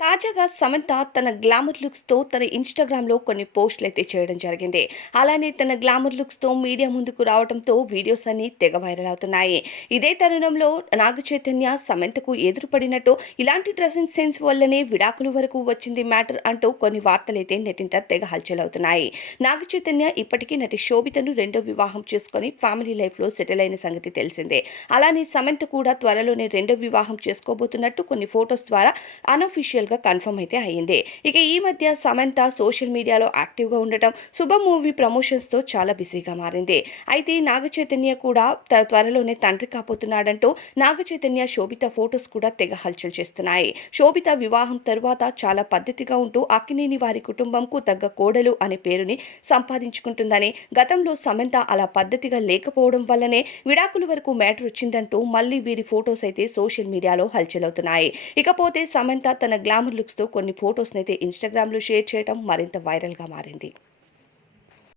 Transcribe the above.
తాజాగా సమంత తన గ్లామర్ లుక్స్‌తో తన ఇన్‌స్టాగ్రామ్‌లో కొన్ని పోస్టులైతే చేయడం జరిగింది. అలానే తన గ్లామర్ లుక్స్‌తో మీడియా ముందుకు రావడంతో వీడియోస్ అన్నీ తెగ వైరల్ అవుతున్నాయి. ఇదే తరుణంలో నాగ చైతన్య సమంతకు ఎదురుపడినట్టు ఇలాంటి డ్రెసింగ్ సెన్స్ వల్లనే విడాకుల వరకు వచ్చింది మ్యాటర్ అంటూ కొన్ని వార్తలైతే నెట్టింట తెగ హల్చల్ అవుతున్నాయి. నాగ చైతన్య ఇప్పటికీ నటి శోభితను రెండో వివాహం చేసుకొని ఫ్యామిలీ లైఫ్‌లో సెటిల్ అయిన సంగతి తెలిసిందే. అలానే సమంత కూడా త్వరలోనే రెండో వివాహం చేసుకోబోతున్నట్టు కొన్ని ఫోటోస్ ద్వారా అన్‌అఫీషియల్‌గా కన్ఫర్మ్ అయితే అయింది. ఇక ఈ మధ్య సమంత సోషల్ మీడియాలో యాక్టివ్‌గా ఉండటం, శుభం మూవీ ప్రమోషన్స్‌తో చాలా బిజీగా మారింది. అయితే నాగ చైతన్య కూడా త్వరలోనే తండ్రి కాబోతున్నాడంటూ నాగ చైతన్య, శోభిత ఫోటోస్ కూడా తెగ హల్చల్ చేస్తున్నాయి. శోభిత వివాహం తరువాత చాలా పద్ధతిగా ఉంటూ అక్కినేని వారి కుటుంబంకు తగ్గ కోడలు అనే పేరుని సంపాదించుకుంటుందని, గతంలో సమంత అలా పద్ధతిగా లేకపోవడం వల్లనే విడాకుల వరకు మ్యాటర్ వచ్చిందంటూ మళ్ళీ వీరి ఫోటోస్ అయితే సోషల్ మీడియాలో హల్చల్ అవుతున్నాయి. ఇకపోతే సమంత తన గ్లామర్ లుక్స్‌తో కొన్ని ఫోటోస్‌నైతే ఇన్‌స్టాగ్రామ్‌లో షేర్ చేయడం మరింత వైరల్‌గా మారింది.